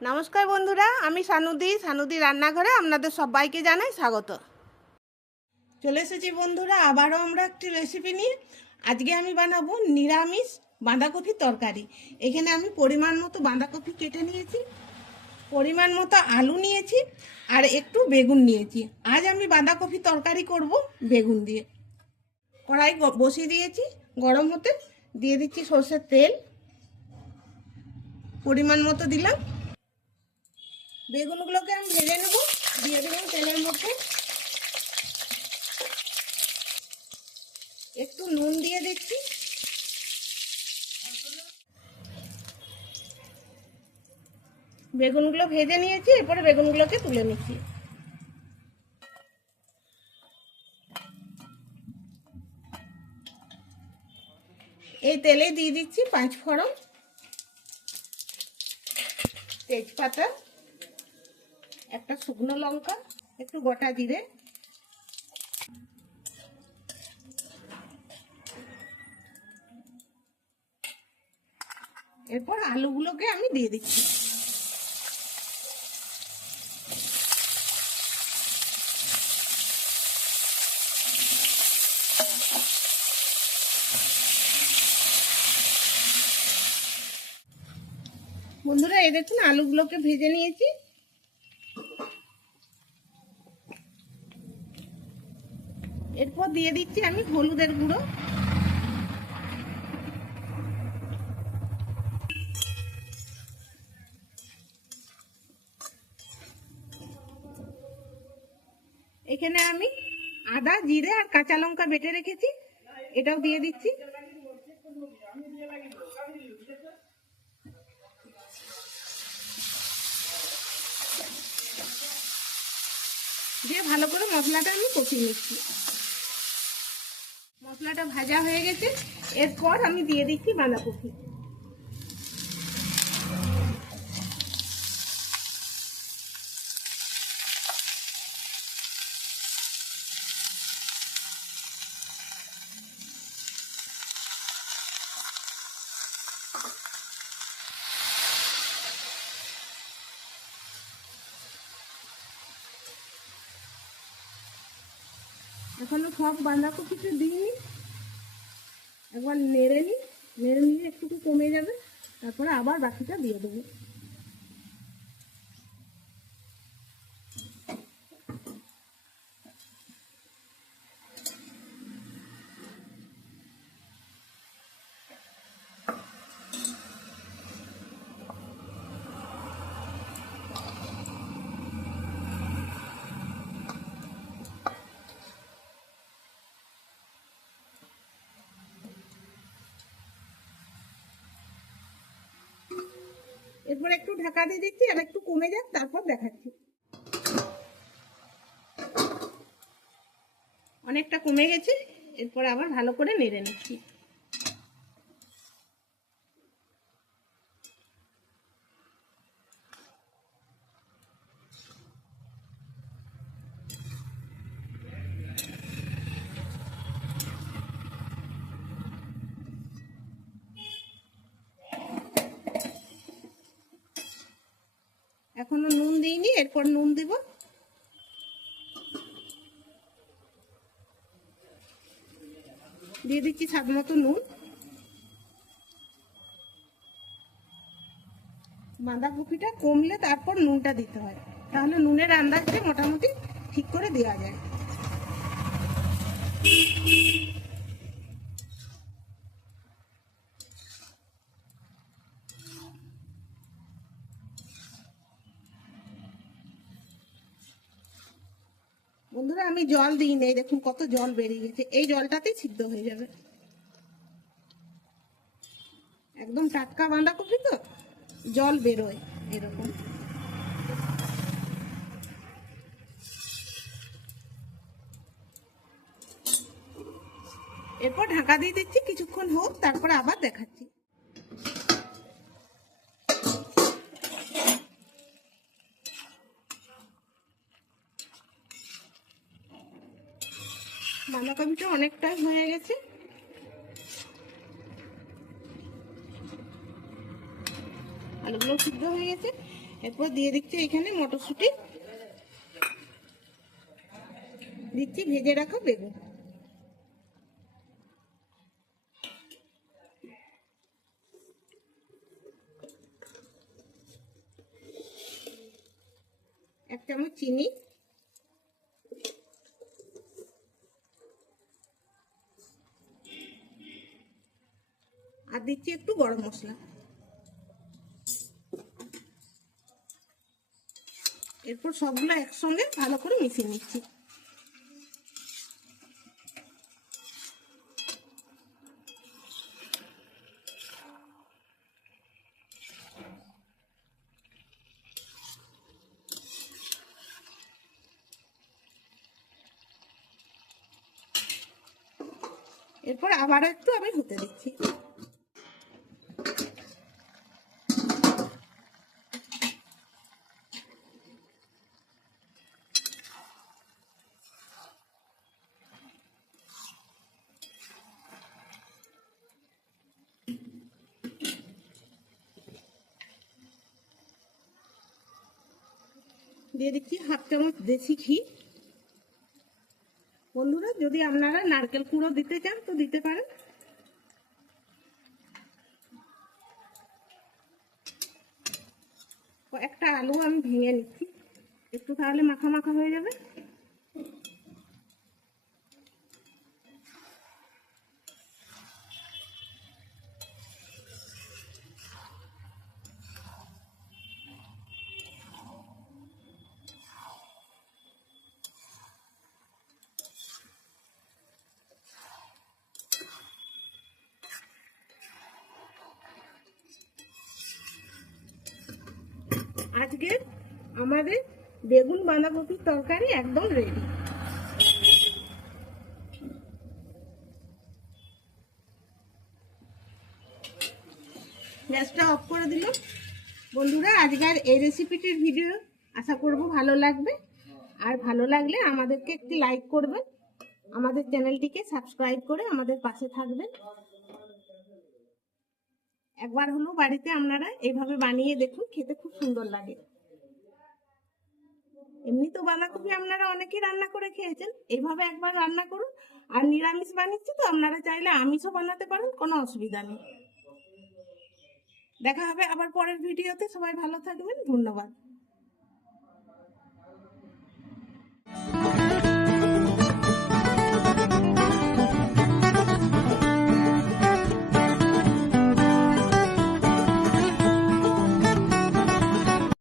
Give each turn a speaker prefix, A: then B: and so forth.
A: নমস্কার বন্ধুরা, আমি সানুদি সানুদি রান্নাঘরে আপনাদের সবাইকে জানাই স্বাগত। চলে এসেছি বন্ধুরা, আবারও আমরা একটি রেসিপি নিয়ে। আজকে আমি বানাবো নিরামিষ বাঁধাকপির তরকারি। এখানে আমি পরিমাণ মতো বাঁধাকপি কেটে নিয়েছি, পরিমাণ মতো আলু নিয়েছি, আর একটু বেগুন নিয়েছি। আজ আমি বাঁধাকপি তরকারি করব বেগুন দিয়ে। কড়াই বসিয়ে দিয়েছি, গরম হতে। দিয়ে দিচ্ছি সর্ষের তেল। পরিমাণ মতো দিলাম। বেগুনগুলোকে আমি ভেজে নেব, দিয়ে দেবো তেলের মধ্যে। একটু নুন দিয়ে দিচ্ছি। বেগুনগুলো ভেজে নিয়েছি, এরপরে বেগুনগুলোকে তুলে নিচ্ছি। এই তেলে দিয়ে দিচ্ছি পাঁচ ফোড়ন তেজপাতা। একটা শুকনো লঙ্কা, একটু গোটা জিরে। এরপর আলুগুলোকে আমি দিয়ে দিচ্ছি। বন্ধুরা, এই দেখুন আলুগুলোকে ভেজে নিয়েছি। এরপর দিয়ে দিচ্ছি আমি হলুদের গুঁড়ো। এখানে আমি আদা, জিরে আর কাঁচা লঙ্কা বেটে রেখেছি। এটাও দিয়ে দিচ্ছি। দিয়ে ভালো করে মশলাটা আমি কষিয়ে নিচ্ছি। মশলাটা ভাজা হয়ে গেছে। এরপর আমি দিয়ে দিচ্ছি বাঁধাকপি। এখনও সব বাঁধাকপিতে দিইনি একবার নেড়ে নিই নেড়ে নিয়ে একটু কমে যাবে, তারপরে আবার বাকিটা দিয়ে দেবো। এরপর একটু ঢাকা দিয়ে দেখছি আর একটু কমে যাক, তারপর দেখাচ্ছি। অনেকটা কমে গেছে, এরপর আবার ভালো করে নেড়ে নিচ্ছি। এখনও নুন দিইনি, এরপর নুন দিব। দিয়ে দিচ্ছি স্বাদ মতো নুন। বাঁধাকপিটা কমলে তারপর নুনটা দিতে হয়। তাহলে নুনের আন্দাজটা মোটামুটি ঠিক করে দেওয়া যায়। বন্ধুরা, আমি জল দিই নেই, দেখুন কত জল বেরিয়ে গেছে। এই জলটাতেই সিদ্ধ হয়ে যাবে। একদম টাটকা বাঁধাকপি তো? জল বেরোয়, এরকম। এরপর ঢাকা দিয়ে দিচ্ছি, কিছুক্ষণ হোক, তারপরে আবার দেখাচ্ছি। বাঁধাকপিটা অনেকটা হয়ে গেছে। আলুগুলো সিদ্ধ হয়ে গেছে। এরপর দিয়ে দিচ্ছি এখানে মটরশুঁটি। দিচ্ছি ভেজে রাখা বেগুন। এক চামচ চিনি আর দিচ্ছি একটু গরম মশলা। এরপর সবগুলো একসঙ্গে ভালো করে মিশিয়ে নিচ্ছি। এরপর আবার একটু আমি হতে দিচ্ছি। দিয়ে দিচ্ছি হাফ চামচ দেশি ঘি। বন্ধুরা, যদি আপনারা নারকেল কুড়ো দিতে চান, তো দিতে পারেন। একটা আলু আমি ভেঙে নিচ্ছি। একটু তাহলে মাখা মাখা হয়ে যাবে। আজকে আমাদের বেগুন বাঁধাকপির তরকারি একদম রেডি গ্যাসটা অফ করে দিলাম বন্ধুরা আজকের এই রেসিপিটির ভিডিও আশা করব ভালো লাগবে। আর ভালো লাগলে আমাদেরকে একটি লাইক করবেন। আমাদের চ্যানেলটিকে সাবস্ক্রাইব করে আমাদের পাশে থাকবেন। একবার হলো বাড়িতে আপনারা এইভাবে বানিয়ে দেখুন, খেতে খুব সুন্দর লাগে। এমনি তো বাঁধাকপি আপনারা অনেকেই রান্না করে খেয়েছেন, এইভাবে একবার রান্না করুন। আর নিরামিষ বানিয়েছি তো, আপনারা চাইলে আমিষও বানাতে পারেন, কোনো অসুবিধা নেই। দেখা হবে আবার পরের ভিডিওতে, সবাই ভালো থাকবেন, ধন্যবাদ।